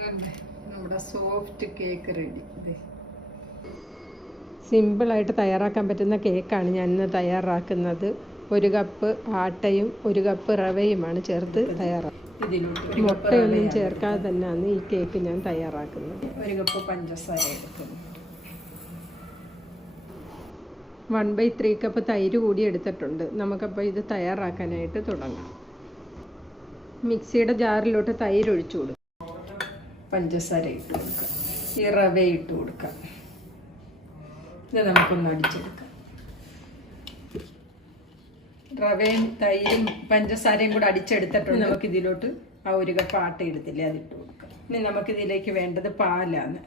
നമ്മുടെ soft cake ready സിമ്പിളായിട്ട് തയ്യാറാക്കാൻ പറ്റുന്ന കേക്കാണ് ഞാൻ ഇന്ന് തയ്യാറാക്കുന്നത്. ഒരു കപ്പ് ആട്ടയും ഒരു കപ്പ് റവയുമാണ് ചേർത്ത് തയ്യാറാക്കുന്നത് മുട്ടയൊന്നും ചേർക്കാതെ തന്നെയാണ് ഈ കേക്ക് ഞാൻ തയ്യാറാക്കുന്നത്. ഒരു കപ്പ് പഞ്ചസാര എടുക്കുന്നു. വൺ ബൈ ത്രീ കപ്പ് തൈര് കൂടി എടുത്തിട്ടുണ്ട്. നമുക്കപ്പോൾ ഇത് തയ്യാറാക്കാനായിട്ട് തുടങ്ങാം. മിക്സിയുടെ ജാറിലോട്ട് തൈര് ഒഴിച്ചു കൊടുക്കും. പഞ്ചസാര ഇട്ട് കൊടുക്കാം. ഈ റവ ഇട്ട് കൊടുക്കാം. ഇത് നമുക്കൊന്ന് അടിച്ചെടുക്കാം. റവയും തൈരും പഞ്ചസാരയും കൂടെ അടിച്ചെടുത്തിട്ടുണ്ട്. നമുക്ക് ഇതിലോട്ട് ആ ഒരു കപ്പ് ആട്ട എടുത്തില്ലേ അതിട്ട് കൊടുക്കാം. ഇനി നമുക്ക് ഇതിലേക്ക് വേണ്ടത് പാലാണ്.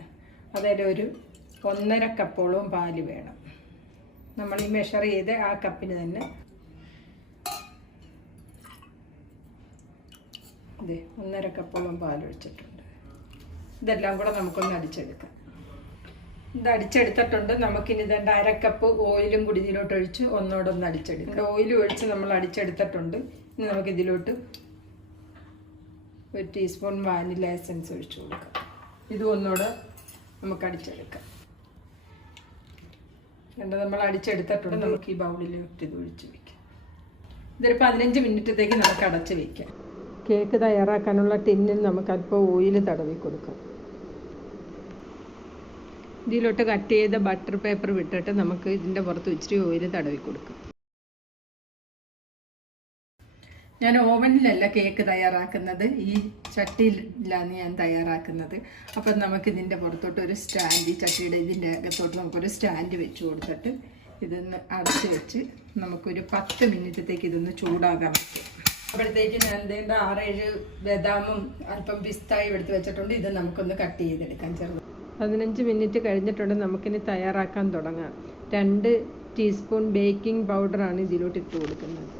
അതായത് ഒരു ഒന്നര കപ്പോളവും പാൽ വേണം. നമ്മൾ ഈ മെഷർ ചെയ്ത് ആ കപ്പിന് തന്നെ അതെ ഒന്നര കപ്പോളം പാലൊഴിച്ചിട്ടുണ്ട്. ഇതെല്ലാം കൂടെ നമുക്കൊന്ന് അടിച്ചെടുക്കാം. ഇത് അടിച്ചെടുത്തിട്ടുണ്ട്. നമുക്കിനി ഇതേണ്ട അരക്കപ്പ് ഓയിലും കൂടി ഇതിലോട്ട് ഒഴിച്ച് ഒന്നോടൊന്ന് അടിച്ചെടുക്കാം. ഓയിൽ ഒഴിച്ച് നമ്മൾ അടിച്ചെടുത്തിട്ടുണ്ട്. ഇനി നമുക്കിതിലോട്ട് ഒരു ടീസ്പൂൺ വാനില എസൻസ് ഒഴിച്ചു കൊടുക്കാം. ഇത് ഒന്നുകൂടെ നമുക്ക് അടിച്ചെടുക്കാം. എന്നിട്ട് നമ്മൾ അടിച്ചെടുത്തിട്ടുണ്ട്. നമുക്ക് ഈ ബൗളിലോട്ട് ഇത് ഒഴിച്ച് വെക്കാം. ഇതൊരു പതിനഞ്ച് മിനിറ്റത്തേക്ക് നമുക്ക് അടച്ച് വെക്കാം. കേക്ക് തയ്യാറാക്കാനുള്ള ടിന്നിൽ നമുക്ക് അല്പം ഓയിൽ തടവി കൊടുക്കാം. ഇതിലോട്ട് കട്ട് ചെയ്ത ബട്ടർ പേപ്പർ വിട്ടിട്ട് നമുക്ക് ഇതിന്റെ പുറത്ത് ഇച്ചിരി ഓയിൽ തടവി കൊടുക്കും. ഞാൻ ഓവനിലല്ല കേക്ക് തയ്യാറാക്കുന്നത്. ഈ ചട്ടിയിലാണ് ഞാൻ തയ്യാറാക്കുന്നത്. അപ്പം നമുക്ക് ഇതിന്റെ പുറത്തോട്ട് ഒരു സ്റ്റാൻഡ് ഈ ചട്ടിയുടെ ഇതിന്റെ അകത്തോട്ട് നമുക്കൊരു സ്റ്റാൻഡ് വെച്ച് കൊടുത്തിട്ട് ഇതൊന്ന് അടച്ച് വെച്ച് നമുക്കൊരു പത്ത് മിനിറ്റത്തേക്ക് ഇതൊന്ന് ചൂടാകാൻ പറ്റും. അപ്പോഴത്തേക്ക് ഞാൻ എന്തെങ്കിലും ആറേഴ് ബദാമും അല്പം പിസ്തായും എടുത്ത് വെച്ചിട്ടുണ്ട്. ഇത് നമുക്കൊന്ന് കട്ട് ചെയ്തെടുക്കാൻ ചെറുത് പതിനഞ്ച് മിനിറ്റ് കഴിഞ്ഞിട്ടുണ്ട് നമുക്കിനി തയ്യാറാക്കാൻ തുടങ്ങാം. രണ്ട് ടീസ്പൂൺ ബേക്കിംഗ് പൗഡറാണ് ഇതിലോട്ട് ഇട്ട് കൊടുക്കുന്നത്.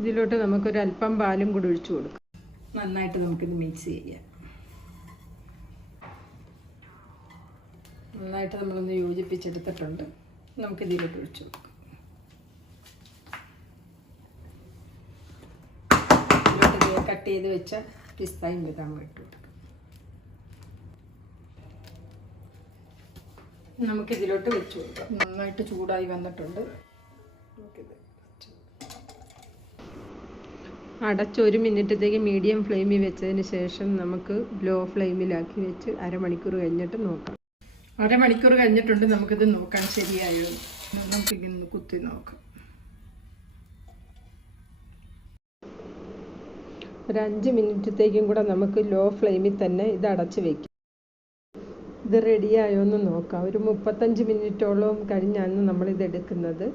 ഇതിലോട്ട് നമുക്കൊരു അല്പം പാലും കൂടി ഒഴിച്ചു കൊടുക്കാം. നന്നായിട്ട് നമുക്കിത് മിക്സ് ചെയ്യാം. നന്നായിട്ട് നമ്മളൊന്ന് യോജിപ്പിച്ചെടുത്തിട്ടുണ്ട്. നമുക്ക് ഇതിലോട്ട് ഒഴിച്ചു കൊടുക്കാം. കട്ട് ചെയ്ത് വെച്ച പിസ്തായും ബദാമും ഇട്ട് കൊടുക്കാം നമുക്കിതിലോട്ട് വെച്ച് കൊടുക്കാം. നന്നായിട്ട് ചൂടായി വന്നിട്ടുണ്ട്. നമുക്കിത് അടച്ച് ഒരു മിനിറ്റത്തേക്ക് മീഡിയം ഫ്ലെയിമിൽ വെച്ചതിന് ശേഷം നമുക്ക് ലോ ഫ്ലെയിമിലാക്കി വെച്ച് അരമണിക്കൂർ കഴിഞ്ഞിട്ട് നോക്കാം. അരമണിക്കൂർ കഴിഞ്ഞിട്ടുണ്ട് നമുക്കിത് നോക്കാൻ ശരിയായോ? നമുക്ക് നമുക്കിങ്ങനെ കുത്തി നോക്കാം. ഒരു അഞ്ച് മിനിറ്റത്തേക്കും കൂടെ നമുക്ക് ലോ ഫ്ലെയിമിൽ തന്നെ ഇത് അടച്ച് വെക്കാം. ഇത് റെഡിയായോ എന്ന് നോക്കാം. ഒരു മുപ്പത്തഞ്ച് മിനിറ്റോളം കഴിഞ്ഞാണ് നമ്മളിത് എടുക്കുന്നത്.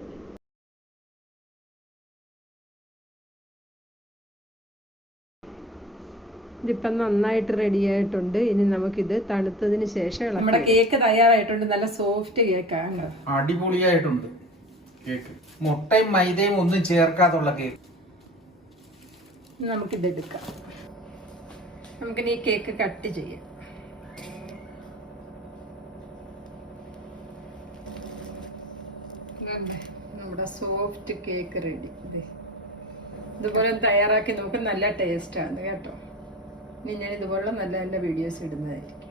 ഇതിപ്പം നന്നായിട്ട് റെഡി ആയിട്ടുണ്ട്. ഇനി നമുക്കിത് തണുത്തതിന് ശേഷം നമ്മുടെ കേക്ക് തയ്യാറായിട്ടുണ്ട്. നല്ല സോഫ്റ്റ് കേക്കാണ് അടിപൊളിയായിട്ടുണ്ട്. കേക്ക് മുട്ടയും മൈദയും ഒന്നും ചേർക്കാതുള്ള കേക്ക് നമുക്കിത് എടുക്കാം നമുക്കിനി ഈ കേക്ക് കട്ട് ചെയ്യാം. നമ്മുടെ സോഫ്റ്റ് കേക്ക് റെഡി. ഇത് ഇതുപോലെ തയ്യാറാക്കി നോക്കും നല്ല ടേസ്റ്റാണ് കേട്ടോ. ഇനി ഞാൻ ഇതുപോലുള്ള നല്ല നല്ല വീഡിയോസ് ഇടുന്നതായിരിക്കും.